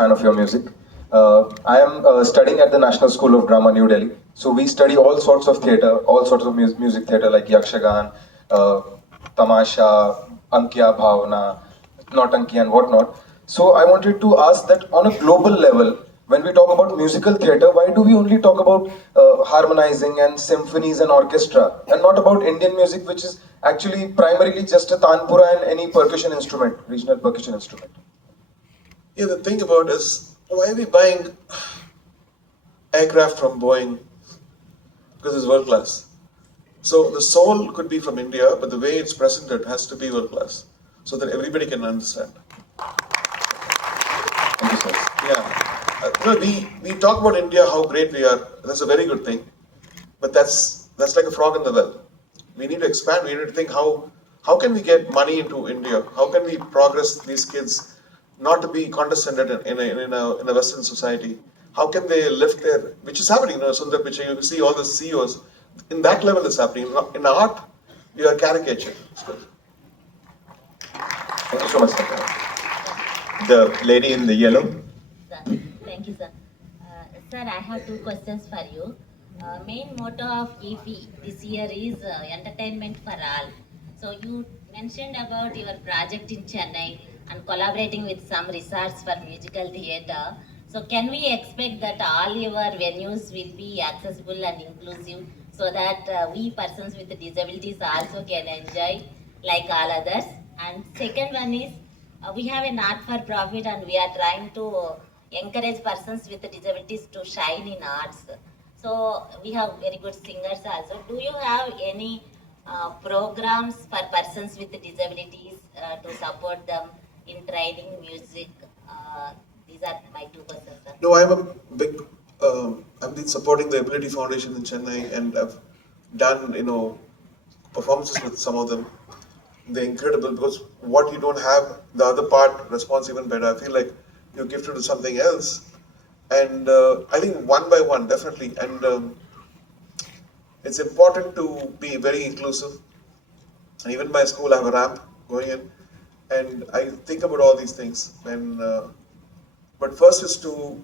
Fan of your music. I am studying at the National School of Drama, New Delhi. So we study all sorts of theatre, all sorts of music theatre like Yakshagan, Tamasha, Ankya Bhavana, Nautanki and whatnot. So I wanted to ask that on a global level, when we talk about musical theatre, why do we only talk about harmonizing and symphonies and orchestra and not about Indian music, which is actually primarily just a tanpura and any percussion instrument, regional percussion instrument? Yeah, the thing about is, why are we buying aircraft from Boeing? Because it's world class. So the soul could be from India, but the way it's presented has to be world class, so that everybody can understand. Thank you, sir. Yeah, we talk about India, how great we are. That's a very good thing, but that's like a frog in the well. We need to expand. We need to think how can we get money into India? How can we progress these kids? Not to be condescended in a Western society. How can they lift their, which is happening, Sundar Pichai, you see all the CEOs, in that level is happening. In art, we are caricature. Thank you so much, sir. The lady in the yellow. Sir, thank you, sir. Sir, I have two questions for you. Main motto of IFI this year is entertainment for all. So you mentioned about your project in Chennai and collaborating with some resorts for musical theatre. So can we expect that all your venues will be accessible and inclusive so that we persons with disabilities also can enjoy like all others? And second one is, we have a not-for-profit and we are trying to encourage persons with disabilities to shine in arts. So we have very good singers also. Do you have any programs for persons with disabilities to support them in training music? These are my two questions, sir. No, I'm a big. I've been supporting the Ability Foundation in Chennai, and I've done performances with some of them. They're incredible because what you don't have, the other part responds even better. I feel like you're gifted to something else, and I think one by one, definitely. And it's important to be very inclusive. And even in my school, I have a ramp going in, and I think about all these things. And but first is to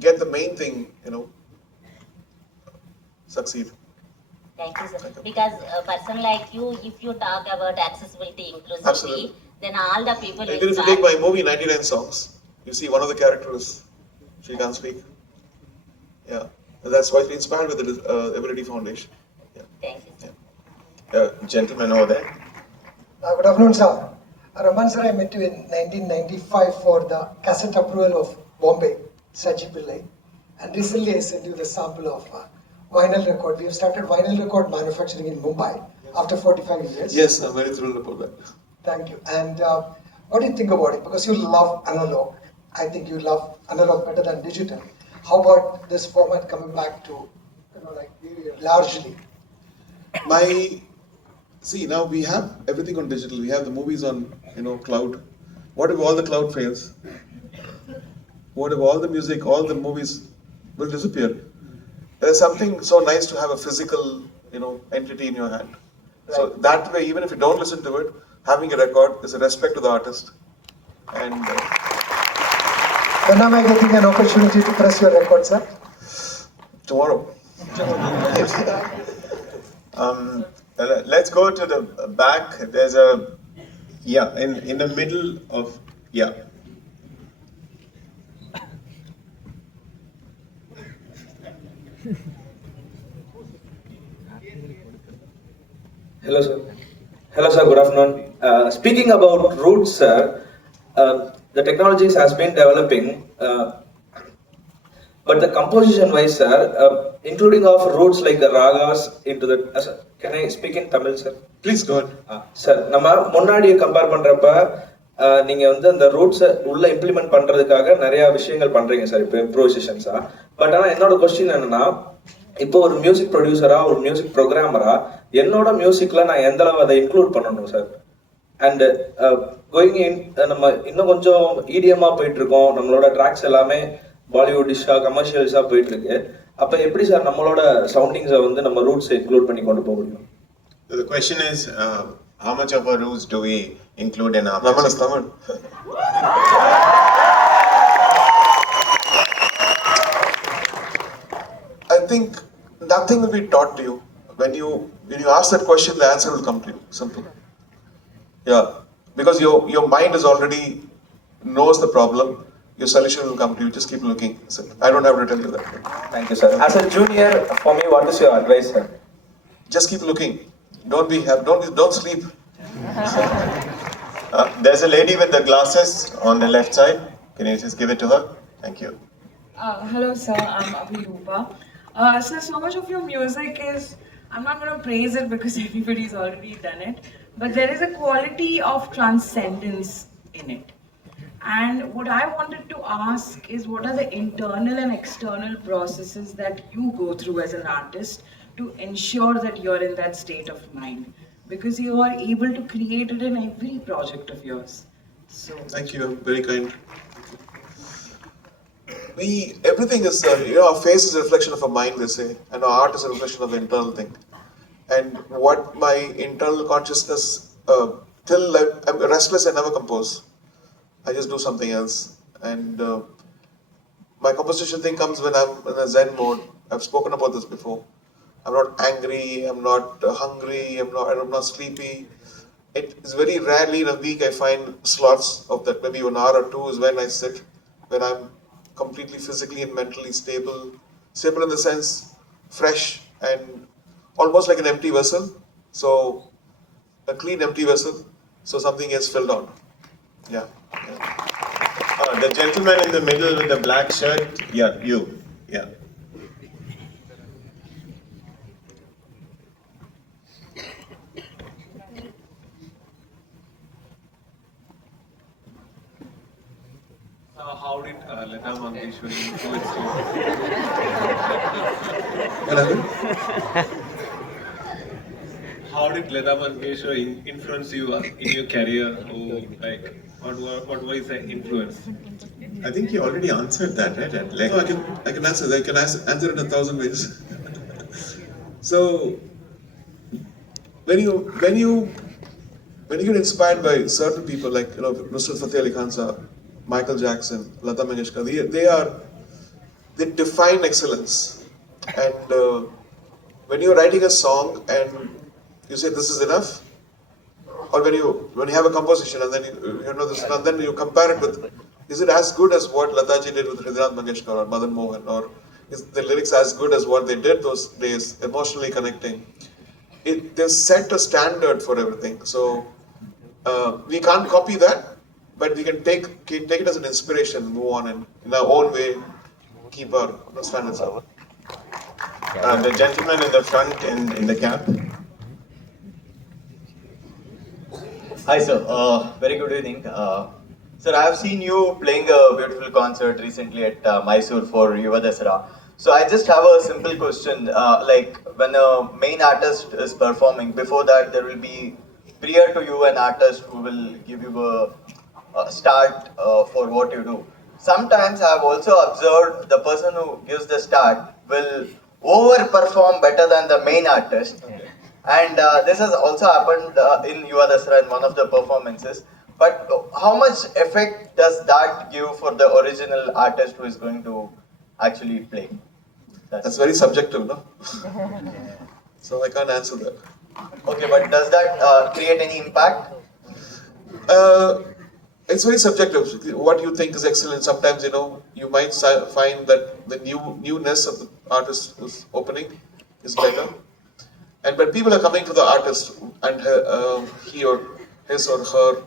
get the main thing, succeed. Thank you, sir. Because a person like you, if you talk about accessibility, inclusivity, Absolutely. then all the people Even will if you take my movie 99 Songs, you see one of the characters, she can't speak. Yeah, that's why she inspired with the Ability Foundation. Yeah. Thank you, sir. Gentleman over there. Good afternoon, sir. Raman sir, I met you in 1995 for the cassette approval of Bombay, Saji Pillai. And recently I sent you the sample of vinyl record. We have started vinyl record manufacturing in Mumbai after 45 years. Yes, I'm very thrilled about that. Thank you. And what do you think about it? Because you love analog. I think you love analog better than digital. How about this format coming back to, largely? See, now we have everything on digital. We have the movies on, cloud. What if all the cloud fails? What if all the music, all the movies will disappear? There's something so nice to have a physical, entity in your hand. Right. So that way, even if you don't listen to it, having a record is a respect to the artist. And when am I getting an opportunity to press your record, sir? Tomorrow. Let's go to the back. There's a, in the middle of, Hello, sir. Hello, sir. Good afternoon. Speaking about roots, sir, the technologies has been developing, but the composition-wise, sir, including of roots like the ragas into the. Can I speak in Tamil, sir? Please go ahead. Sir, நம்ம முன்னாடியே compare பண்றப்ப நீங்க வந்து அந்த ரூட்ஸை உள்ள implement பண்றதுக்காக நிறைய விஷயங்கள் பண்றீங்க சார் இப்போ இம்ப்ரோவைசேஷன்ஸா. பட் ஆனால் என்னோட கொஸ்டின் என்னன்னா, இப்போ ஒரு மியூசிக் ப்ரொடியூசரா ஒரு மியூசிக் ப்ரோக்ராமரா என்னோட மியூசிக்ல நான் எந்த அளவு அதை இன்க்ளூட் பண்ணணும் சார்? அண்ட் கோயிங் இன் நம்ம இன்னும் கொஞ்சம் இடிஎம்மா போயிட்டு இருக்கோம், நம்மளோட ட்ராக்ஸ் எல்லாமே பாலிவுட்டிஷா கமர்ஷியல்ஸா போயிட்டு இருக்கு. அப்போ எப்படி சார் நம்மளோட சவுண்டிங்ஸை வந்து நம்ம ரூட்ஸை இன்க்ளூட் பண்ணி கொண்டு போக முடியும்? The question is, how much of our roots do we include in our Raman is Tamil. think nothing will be taught to you. When you ask that question, the answer will come to you. Simple. Yeah, because your mind is already knows the problem. Your solution will come to you. Just keep looking. So I don't have to tell you that. Thank you, sir. As a junior, for me, what is your advice, sir? Just keep looking. Don't sleep. There's a lady with the glasses on the left side. Can you just give it to her? Thank you. Hello, sir. I'm Abhirupa. Sir, so much of your music is, I'm not going to praise it because everybody's already done it, but there is a quality of transcendence in it. And what I wanted to ask is, what are the internal and external processes that you go through as an artist to ensure that you're in that state of mind? Because you are able to create it in every project of yours. So, Thank you. Very kind. Everything is our face is a reflection of our mind, they say, and our art is a reflection of the internal thing. And what my internal consciousness till I'm restless, I never compose. I just do something else, and my composition thing comes when I'm in a Zen mode. I've spoken about this before. I'm not angry. I'm not hungry. I'm not sleepy. It is very rarely in a week I find slots of that. Maybe 1 hour or two is when I sit, when I'm completely physically and mentally stable. Stable in the sense, fresh and almost like an empty vessel. So a clean empty vessel. So something is filled on. Yeah. The gentleman in the middle with the black shirt. Yeah, you. Yeah. How did Lata Mangeshwar influence you? How did Lata Mangeshwar influence you in your career? Or like, what was the influence? I think you already answered that, right? No, I can answer that. I can answer it in 1,000 ways. So when you get inspired by certain people like Nusrat Fateh Ali Khan Sahab, Michael Jackson, Lata Mangeshkar, they define excellence. And when you're writing a song and you say this is enough, or when you have a composition and then you know this, and then you compare it with, is it as good as what Lataji did with Hridayanand Mangeshkar or Madan Mohan, or is the lyrics as good as what they did those days, emotionally connecting? They've set a standard for everything. So we can't copy that, but we can take it as an inspiration, move on, and in our own way keep our standards up. The gentleman in the front in the cap. Hi sir, very good evening. Sir, I have seen you playing a beautiful concert recently at Mysore for Yuva Dasara. So I just have a simple question, like when a main artist is performing, before that there will be, prior to you, an artist who will give you a start for what you do. Sometimes I have also observed the person who gives the start will overperform better than the main artist. And this has also happened in Yuva Dasara in one of the performances. But how much effect does that give for the original artist who is going to actually play? That's very subjective, no? So I can't answer that. Okay, but does that create any impact? It's very subjective. What you think is excellent. Sometimes you might find that the newness of the artist who's opening is better. But people are coming to the artist and his or her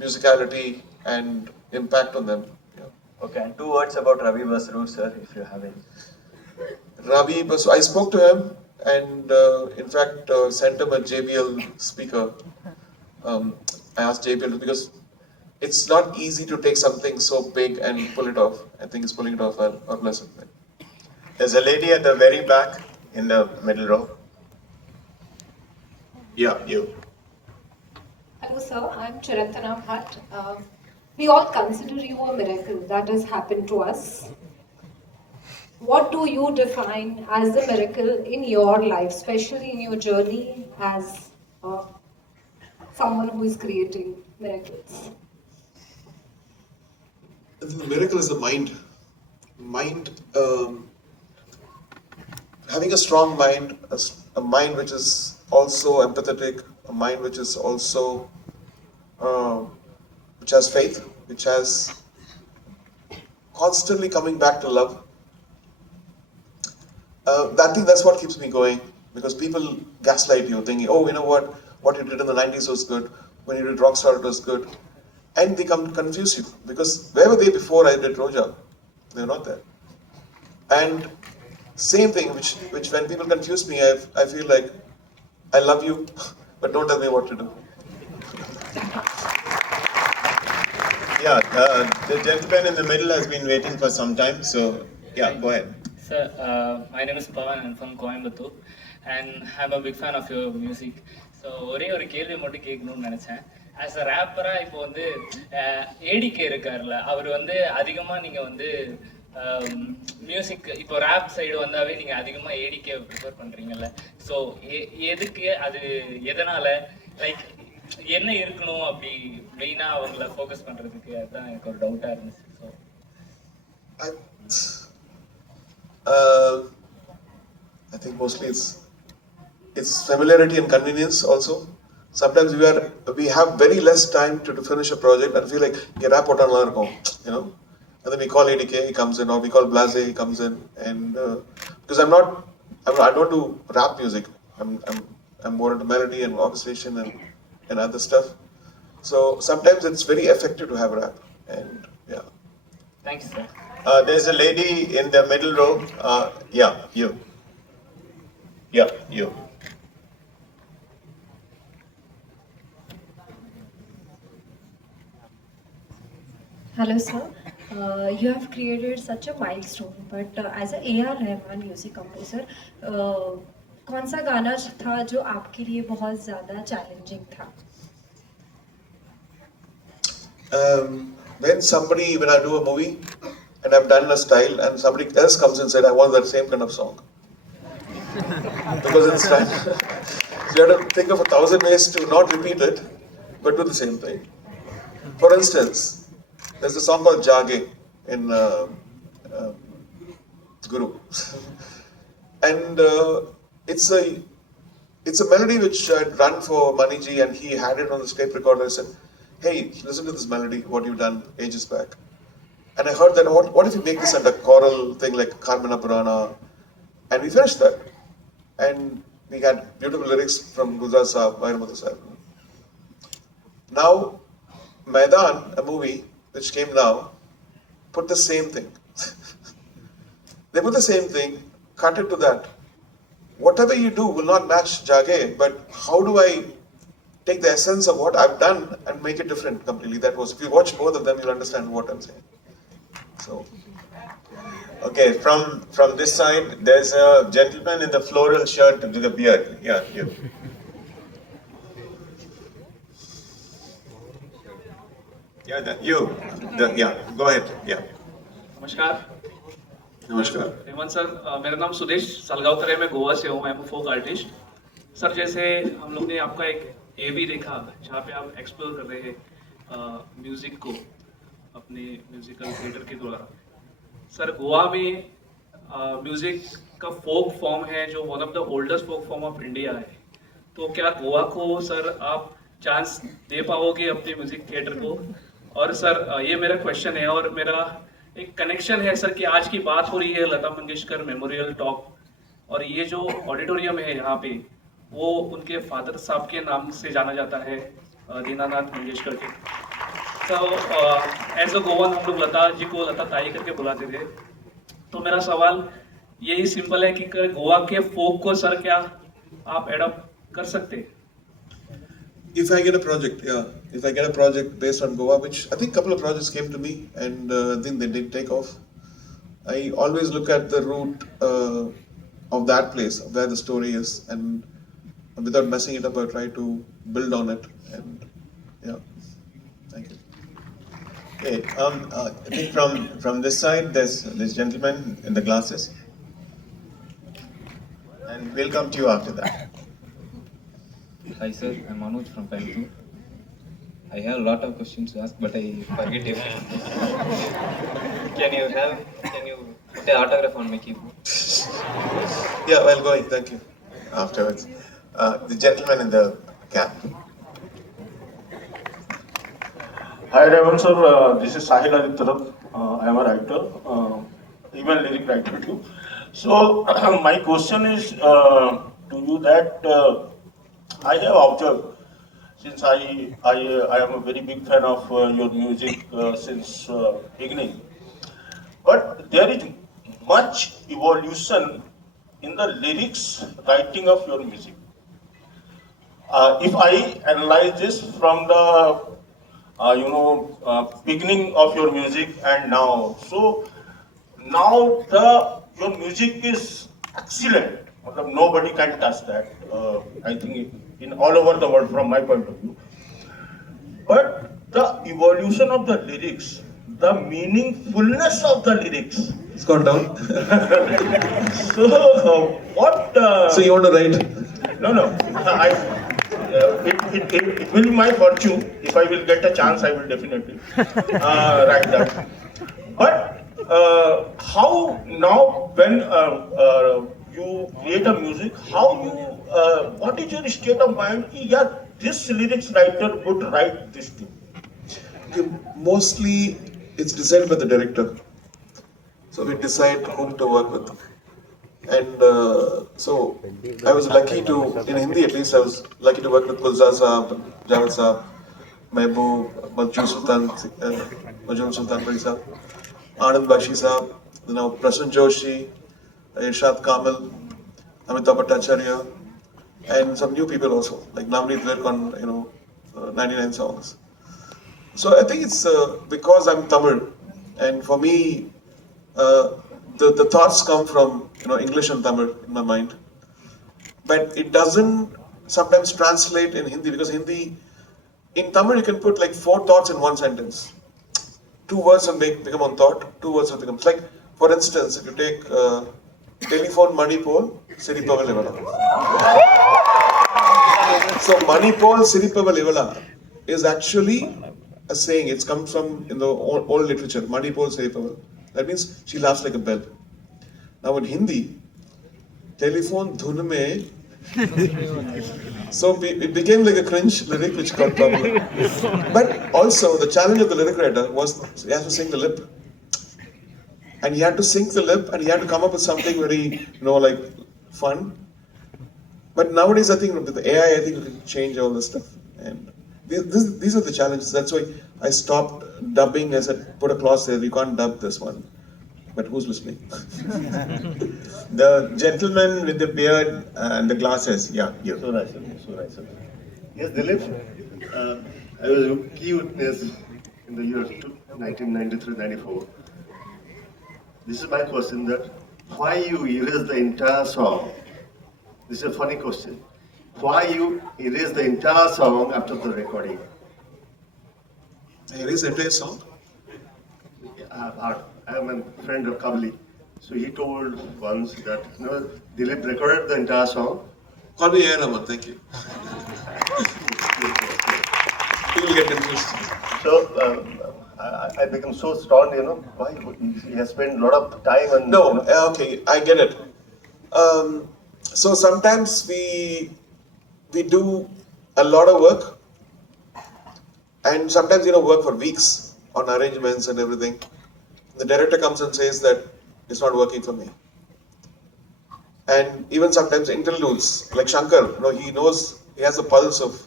musicality and impact on them. Yeah. Okay, and 2 words about Ravi Basroor, sir, if you have any. Ravi Basroor, I spoke to him and in fact sent him a JBL speaker. I asked JBL because it's not easy to take something so big and pull it off. I think he's pulling it off. I'll bless him. There's a lady at the very back in the middle row. Yeah, you. Hello, sir. I'm Chirantana Bhatt. We all consider you a miracle that has happened to us. What do you define as a miracle in your life, especially in your journey as someone who is creating miracles? I think the miracle is the mind. Mind having a strong mind, a mind which is also empathetic, a mind which is also which has faith, which has constantly coming back to love. I think that's what keeps me going, because people gaslight you, thinking, oh, you know what you did in the 90s was good, when you did Rockstar it was good, and they come to confuse you, because where were they before I did Roja? They were not there. And same thing, which when people confuse me, I feel like I love you, but don't tell me what to do. Yeah, the gentleman in the middle has been waiting for some time, so yeah, go ahead. Sir, my name is Pawan. I'm from Coimbatore, and I'm a big fan of your music. So ஒரே ஒரு கேள்வி மட்டும் கேட்கணும்னு நினச்சேன். As a ரேப்பராக இப்போ வந்து ATK இருக்கார்ல, அவர் வந்து அதிகமாக நீங்கள் வந்து மியூசிக் இப்போ ரேப் சைடு வந்தாவே நீங்கள் அதிகமாக ஏடிகே ப்ரிஃபர் பண்ணுறீங்கல்ல. ஸோ எதுக்கு அது, எதனால், லைக் என்ன இருக்கணும் அப்படி மெயினாக அவங்கள ஃபோக்கஸ் பண்ணுறதுக்கு? அதுதான் எனக்கு ஒரு டவுட்டாக இருந்துச்சு. So I think mostly it's familiarity and convenience also. Sometimes we have very less time to finish a project and feel like rap you know, and then we call ADK, he comes in, or we call Blase, he comes in, and because I don't do rap music. I'm more into melody and orchestration and other stuff. So sometimes it's very effective to have rap, and yeah. Thanks, sir. There's a lady in the middle row. Yeah, you. Yeah, you. Hello, sir. You have created such a milestone, but as a A.R.Rahiman music composer, कौन सा गाना था जो आपके लिए बहुत ज़्यादा challenging था? When I do a movie and I've done a style and somebody else comes and said, I want that same kind of song. Because it's style. So you have to think of 1,000 ways to not repeat it, but do the same thing. For instance, there's a song called Jage in Guru. And it's a melody which I'd run for Maniji, and he had it on the tape recorder. I said, hey, listen to this melody, what you've done ages back. And I heard that, what if you make this into a choral thing like Carmina Purana? And we finished that. And we had beautiful lyrics from Gujarat Sahab, Vairamuthu Sahab. Now, Maidan, a movie which came now, put the same thing. They put the same thing, cut it to that. Whatever you do will not match Jage, but how do I take the essence of what I've done and make it different completely? That was, if you watch both of them, you'll understand what I'm saying. So. Okay, from this side, there's a gentleman in the floral shirt with the beard. Yeah, you. Yeah, you. Yeah, go ahead. Yeah. नमस्कार. नमस्कार. Hemant sir, मेरा नाम सुदेश सालगावकर है, मैं गोवा से हूँ, मैं folk artist. Sir, जैसे हम लोग ने आपका एक एवी देखा जहाँ पे आप एक्सप्लोर कर रहे हैं म्यूजिक को अपने म्यूजिकल थिएटर के द्वारा. सर, गोवा में म्यूजिक का फोक फॉर्म है जो one of the oldest folk form of India है. तो क्या गोवा को सर आप चांस दे पाओगे अपने म्यूजिक थिएटर को? और सर, ये मेरा क्वेश्चन है, और मेरा एक कनेक्शन है सर कि आज की बात हो रही है लता मंगेशकर मेमोरियल टॉक, और ये जो ऑडिटोरियम है यहाँ पे वो उनके फादर साहब के नाम से जाना जाता है, दीनानाथ मंगेशकर के. तो एज अ गोवन हम लोग लता जी को लता ताई करके बुलाते थे. तो मेरा सवाल यही सिंपल है कि गोवा के फोक को सर क्या आप एडॉप्ट कर सकते हैं? If I get a project, if I get a project based on Goa, which I think a couple of projects came to me and I think they did take off, I always look at the root of that place, of where the story is, and without messing it up, I try to build on it. And yeah, thank you. Okay, I think from this side, there's this gentleman in the glasses, and we'll come to you after that. Hi sir, I'm Anuj from Coimbatore. I have a lot of questions to ask, but I forget everything. Can you put an autograph on my keyboard? Yeah, well going, thank you. Afterwards. The gentleman in the cap. Hi Raymond sir, this is Sahil Aditya. I am a writer, even lyric writer too. So my question is to you that I have observed since I am a very big fan of your music since beginning, but there is much evolution in the lyrics writing of your music. If I analyze this from the beginning of your music and now, so now your music is excellent. Nobody can touch that. I think in all over the world, from my point of view. But the evolution of the lyrics, the meaningfulness of the lyrics. It's gone down. So what? So you want to write? No, no. It will be my fortune. If I will get a chance, I will definitely write that. But how now when you create a music, how you, what is your state of mind? Yeah, this lyrics writer would write this thing. Mostly it's decided by the director. So we decide whom to work with. And so I was lucky to, in Hindi at least, I was lucky to work with Gulzar Saab, Javed Saab, Mehboob, Majum Sultan Bari Saab, Anand Bakshi Saab, Prasan Joshi, Irshad Kamil, Amitabh Bhattacharya, and some new people also, like Navneet Virk on 99 songs. So I think it's because I'm Tamil, and for me, the thoughts come from English and Tamil in my mind, but it doesn't sometimes translate in Hindi, because in Tamil you can put like 4 thoughts in one sentence. 2 words will become one thought, 2 words will become. It's like, for instance, if you take telephone Manipol, Siripaval Ivala. So Manipol Siripaval Ivala is actually a saying. It comes from in the old literature. Manipol Siripaval. That means she laughs like a bell. Now in Hindi, telephone dhun mein. So it became like a cringe lyric which got popular. But also the challenge of the lyric writer was he has to sing the lip. And he had to sync the lip and he had to come up with something very, like fun. But nowadays I think with the AI, I think you can change all this stuff. And these are the challenges. That's why I stopped dubbing. I said, put a clause there, you can't dub this one. But who's listening? The gentleman with the beard and the glasses. Yeah, you. So nice. Yes, Dilip. I was a key witness in the year 1993-94. This is my question: that why you erase the entire song? This is a funny question. Why you erase the entire song after the recording? Erase the entire song? I am a friend of Kabli. So he told once that Dilip recorded the entire song. Call me A.R.Rahiman, thank you. People get confused. So I become so stunned, why he has spent a lot of time and... No, okay, I get it. So sometimes we do a lot of work, and sometimes work for weeks on arrangements and everything. The director comes and says that it's not working for me. And even sometimes interludes, like Shankar, he knows, he has the pulse of,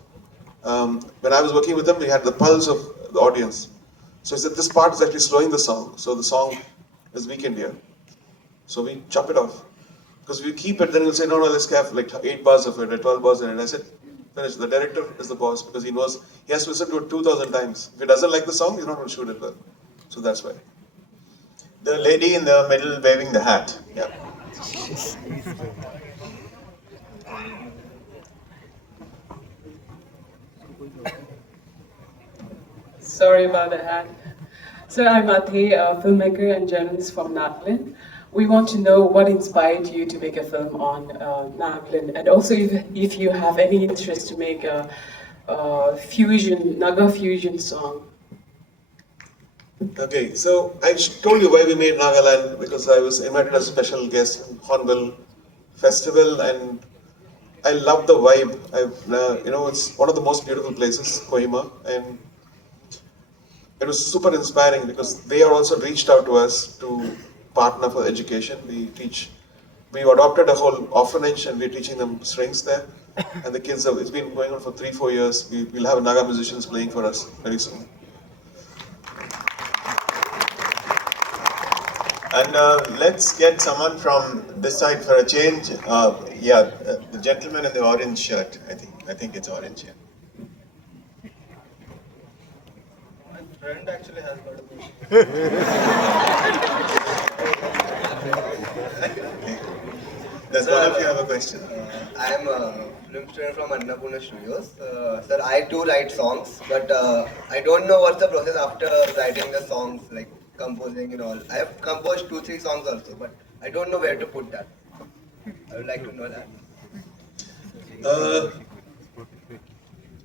when I was working with him, he had the pulse of the audience. So he said, this part is actually slowing the song, so the song is weakened here. So we chop it off. Because if we keep it, then we'll say, no, let's have like 8 bars of it, 12 bars in it. And I said, finish. The director is the boss, because he knows, he has to listen to it 2,000 times. If he doesn't like the song, he's not going to shoot it well. So that's why. The lady in the middle waving the hat. Yeah. Sorry about the hat. So I'm Ati, a filmmaker and journalist from Nagaland. We want to know what inspired you to make a film on Nagaland, and also if you have any interest to make a Naga fusion song. Okay, so I told you why we made Nagaland, because I was invited as a special guest in Hornbill festival, and I love the vibe. It's one of the most beautiful places, Kohima, and it was super inspiring because they are also reached out to us to partner for education. We adopted a whole orphanage and we're teaching them strings there. And the kids it's been going on for 3-4 years. We'll have Naga musicians playing for us very soon. And let's get someone from this side for a change. The gentleman in the orange shirt. I think it's orange. Yeah. My friend actually has got a question. Does one of you have a question? I am a film student from Annapurna Studios. Sir, I do write songs, but I don't know what's the process after writing the songs, like composing and all. I have composed 2-3 songs also, but I don't know where to put that. I would like to know that.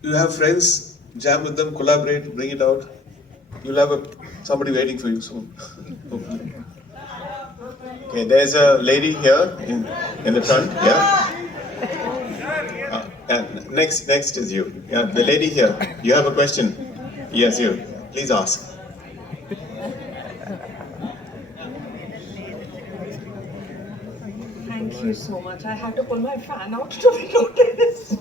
You have friends, jam with them, collaborate, bring it out. You'll have somebody waiting for you soon. Hopefully. Okay, there's a lady here in the front. Yeah. And next is you. Yeah, the lady here. You have a question? Yes, you. Please ask. Thank you so much. I had to pull my fan out to be noticed.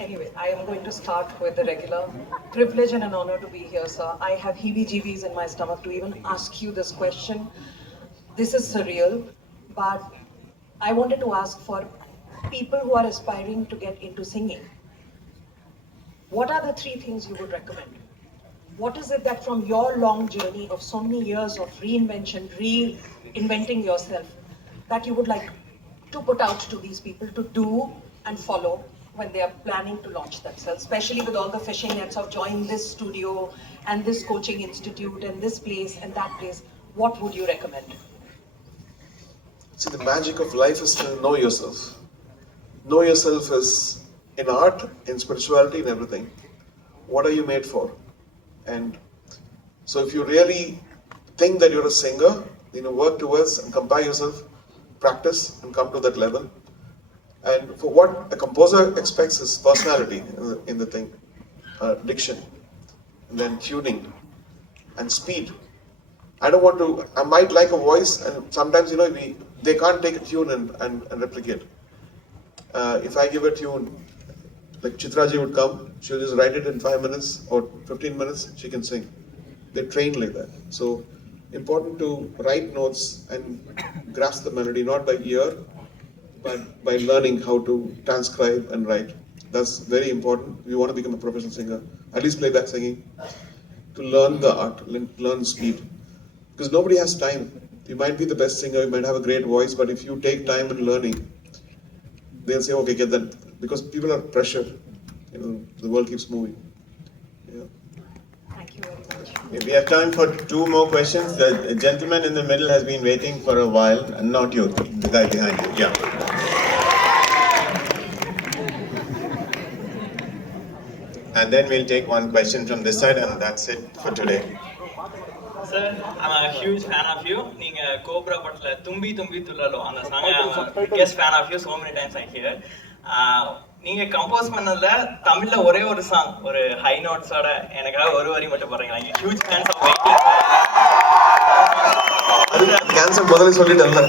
Anyway, I am going to start with the regular privilege and an honor to be here, sir. I have heebie-jeebies in my stomach to even ask you this question. This is surreal, but I wanted to ask for people who are aspiring to get into singing. What are the 3 things you would recommend? What is it that from your long journey of so many years of reinventing yourself, that you would like to put out to these people to do and follow when they are planning to launch themselves, especially with all the fishing nets of join this studio and this coaching institute and this place and that place? What would you recommend? See, the magic of life is to know yourself. Know yourself is in art, in spirituality, in everything. What are you made for? And so if you really think that you're a singer, work towards and compare yourself, practice and come to that level. And for what a composer expects is personality in the thing, diction, and then tuning and speed. I might like a voice, and sometimes they can't take a tune and replicate. If I give a tune, like Chitraji would come, she'll just write it in 5 minutes or 15 minutes, she can sing. They train like that. So important to write notes and grasp the melody, not by ear, but by learning how to transcribe and write. That's very important. If you want to become a professional singer, at least playback singing, to learn the art, learn speed. Because nobody has time. You might be the best singer, you might have a great voice, but if you take time in learning, they'll say, okay, get that. Because people are pressured. The world keeps moving. Yeah. Thank you very much. We have time for 2 more questions. The gentleman in the middle has been waiting for a while, and not you, the guy behind you. Yeah. And then we'll take 1 question from this side, and that's it for today. Sir, I'm a huge fan of you. Neenga Cobra Patla Tumbi Tumbi Tullalo on the song. I'm a biggest fan of you. So many times I hear. Neenga compose பண்ணதுல தமிழ்ல ஒரே ஒரு song, ஒரு high notes ஓட எனக்காக ஒரு வரி மட்டும் பாருங்க. I'm a huge fan of waiting. Cancer முதல்ல சொல்லிட்டேன்ல.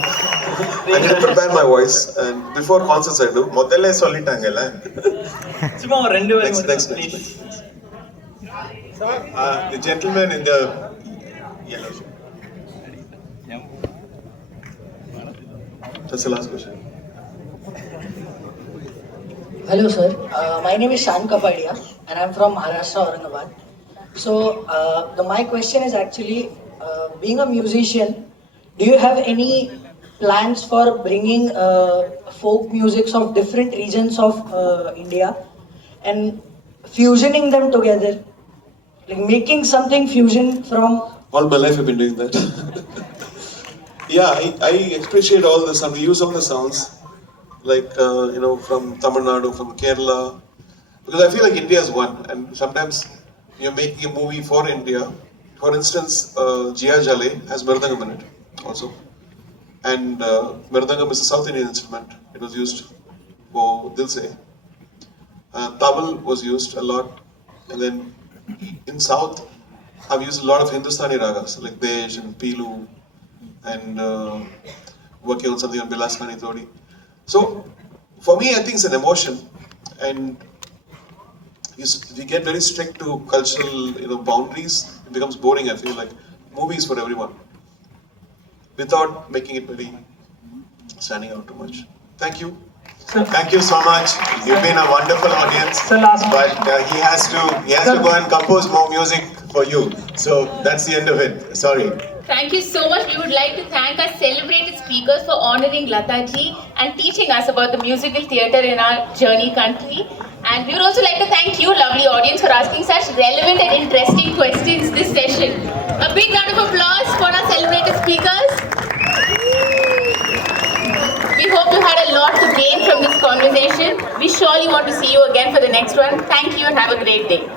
I need to prepare my voice and before concerts I do. முதல்ல சொல்லிட்டாங்கல. சும்மா ஒரு 2 வரி மட்டும் please. The gentleman in the yellow shirt. That's the last question. Hello sir, my name is Shan Kapadia and I'm from Maharashtra, Aurangabad. So my question is actually, being a musician, do you have any plans for bringing folk musics of different regions of India and fusioning them together, like making something fusion from... All my life I've been doing that. Yeah, I appreciate all the sound. We use all the sounds, like from Tamil Nadu, from Kerala, because I feel like India is one. And sometimes you're making a movie for India. For instance, Jia Jale has Mridangam in it also. And Mridangam is a South Indian instrument. It was used for Dilse. Tabal was used a lot. And then in South, I've used a lot of Hindustani ragas like Desh and Pilu and working on something on Bilaskani Thodi. So for me, I think it's an emotion, and if you get very strict to cultural boundaries, it becomes boring. I feel like movies for everyone, without making it very standing out too much. Thank you. Thank you so much. You've been a wonderful audience. But he has to go and compose more music for you. So that's the end of it. Sorry. Thank you so much. We would like to thank our celebrated speakers for honoring Lataji and teaching us about the musical theatre in our journey country. And we would also like to thank you, lovely audience, for asking such relevant and interesting questions this session. A big round of applause for our celebrated speakers. We hope you had a lot to gain from this conversation. We surely want to see you again for the next one. Thank you and have a great day.